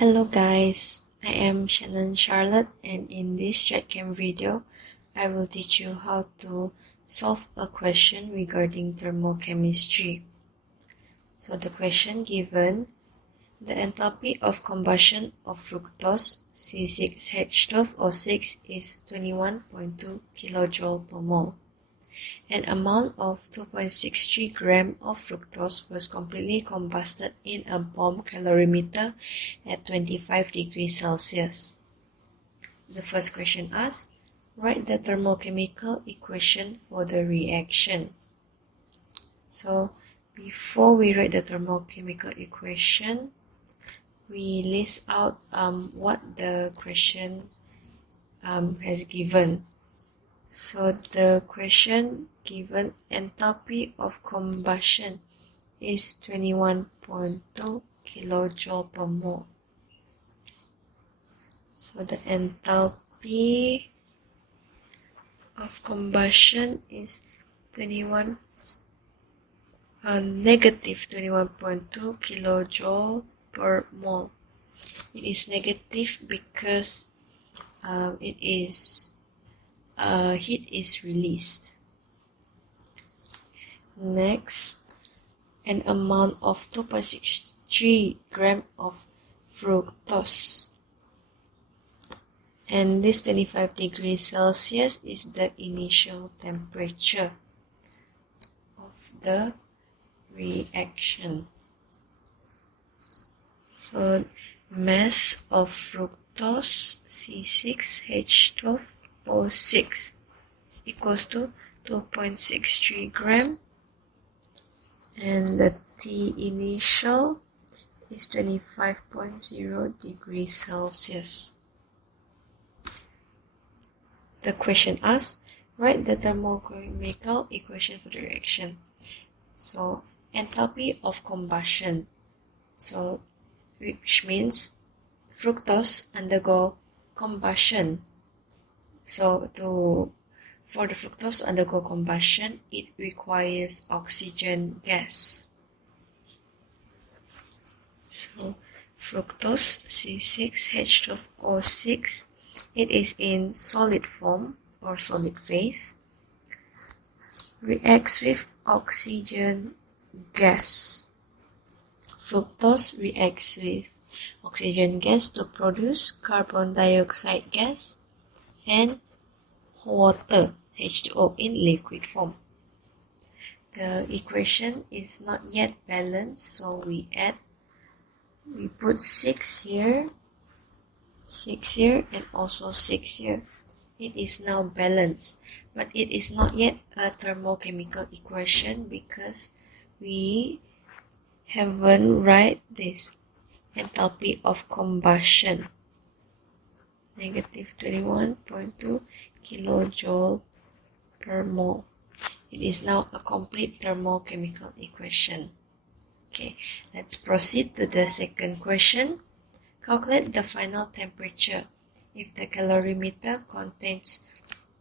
Hello guys, I am Shannon Charlotte, and in this STR8CHEM video, I will teach you how to solve a question regarding thermochemistry. So the question given, the enthalpy of combustion of fructose C6H12O6 is 21.2 kJ per mole. An amount of 2.63 gram of fructose was completely combusted in a bomb calorimeter at 25 degrees Celsius. The first question asks, write the thermochemical equation for the reaction. So before we write the thermochemical equation, we list out what the question has given. So the question given, enthalpy of combustion is 21.2 kJ per mole. So the enthalpy of combustion is negative 21.2 kJ per mole. It is negative because heat is released. Next, an amount of 2.63 gram of fructose, and this 25 degrees Celsius is the initial temperature of the reaction. So mass of fructose C6H12O6 is equals to 2.63 gram, and the T initial is 25.0 degrees Celsius. The question asks, write the thermochemical equation for the reaction. So enthalpy of combustion, so which means fructose undergo combustion. So for the fructose to undergo combustion, it requires oxygen gas. So fructose C6H12O6, it is in solid form or solid phase, reacts with oxygen gas. Fructose reacts with oxygen gas to produce carbon dioxide gas and water, H2O, in liquid form. The equation is not yet balanced, so we put 6 here, 6 here, and also 6 here. It is now balanced, but it is not yet a thermochemical equation because we haven't write this enthalpy of combustion, negative 21.2 kJ per mole. It is now a complete thermochemical equation. Okay, let's proceed to the second question. Calculate the final temperature if the calorimeter contains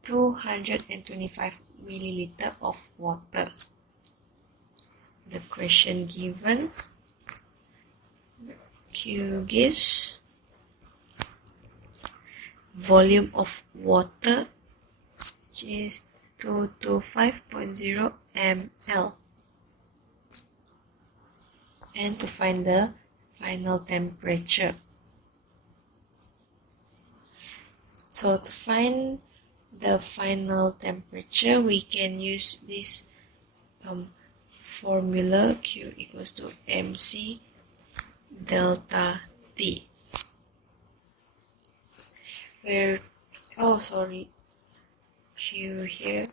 225 milliliter of water. The question given, Q gives volume of water, which is 225.0 ml, and to find the final temperature. So to find the final temperature, we can use this formula, Q equals to MC delta T, where Q here,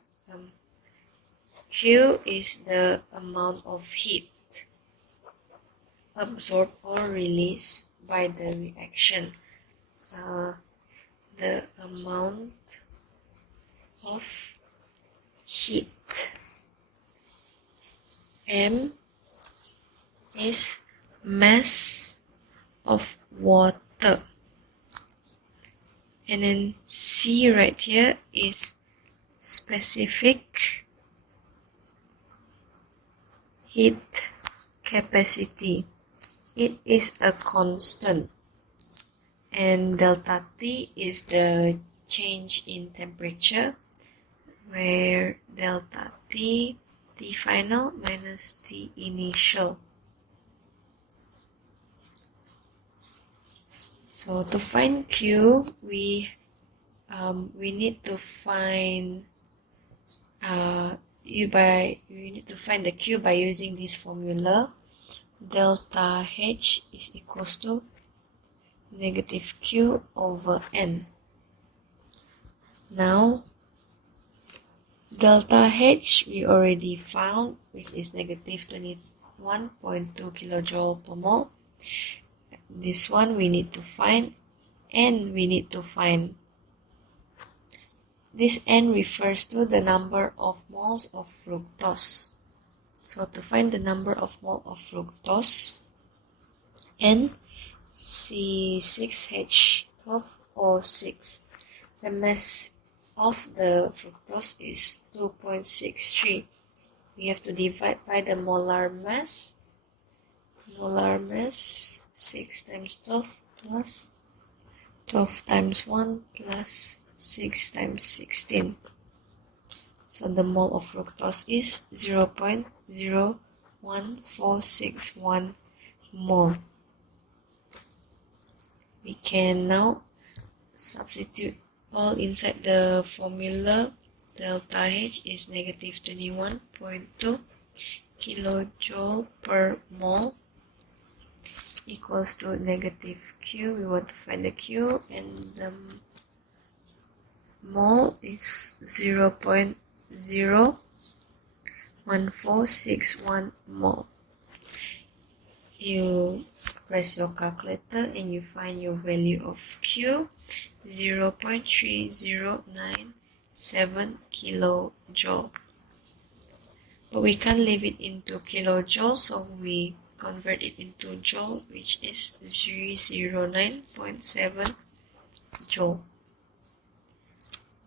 Q is the amount of heat absorbed or released by the reaction. The amount of heat. M is mass of water, and then C right here is specific heat capacity. It is a constant. and delta T is the change in temperature, where delta T final minus T initial. So to find Q, we need to find the Q by using this formula. Delta H is equals to negative Q over N. Now, delta H we already found, which is negative 21.2 kilojoule per mole. This one we need to find, and we need to find. This N refers to the number of moles of fructose. So to find the number of mole of fructose, N C6H12O6. The mass of the fructose is 2.63. We have to divide by the molar mass. Molar mass 6 times 12 plus 12 times 1 plus 6 times 16. So the mole of fructose is 0.01461 mole. We can now substitute all inside the formula. Delta H is negative 21.2 kilojoule per mole equals to negative Q. We want to find the Q, and the mole is 0.01461 mole. You press your calculator and you find your value of Q, 0.3097 kilojoule. But we can't leave it into kilojoule, so we convert it into joule, which is 309.7 joule.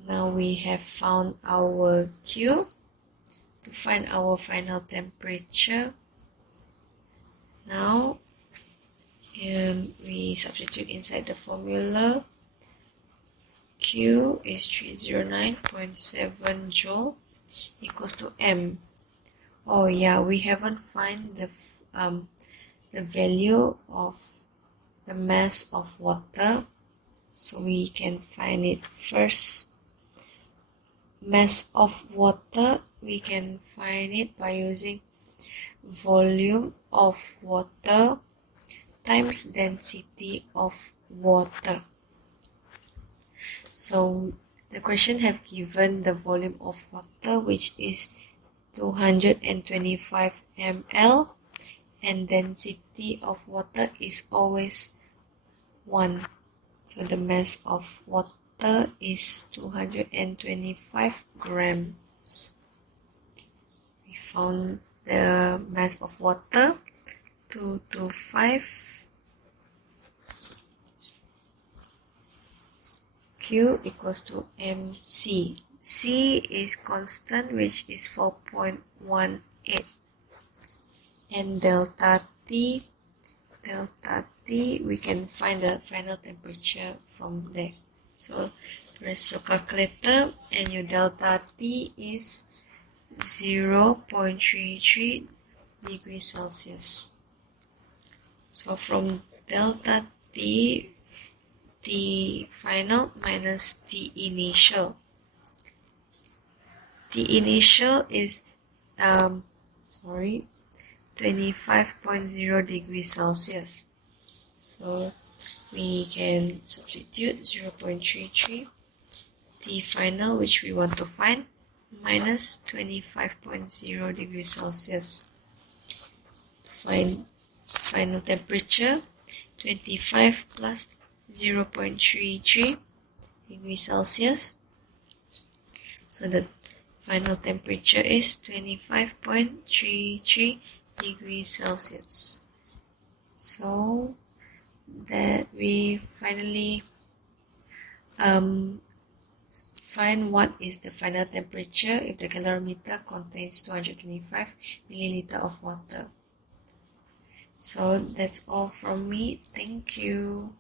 Now we have found our Q. To find our final temperature, now we substitute inside the formula. Q is 309.7 joule equals to M. Oh yeah, we haven't find the value of the mass of water, so we can find it first. Mass of water, we can find it by using volume of water times density of water. So the question have given the volume of water, which is 225 ml, and density of water is always 1. So the mass of water is 225 grams. We found the mass of water, 225. Q equals to MC. C is constant, which is 4.18. And delta T, we can find the final temperature from there. So press your calculator and your delta T is 0.33 degrees Celsius. So from delta T, T final minus T initial. T initial is 25.0 degrees Celsius. So we can substitute 0.33 T final, which we want to find, minus 25.0 degrees Celsius. To find final temperature, 25 plus 0.33 degrees Celsius. So the final temperature is 25.33 degrees Celsius. So that we finally find what is the final temperature if the calorimeter contains 225 milliliter of water. So that's all from me. Thank you.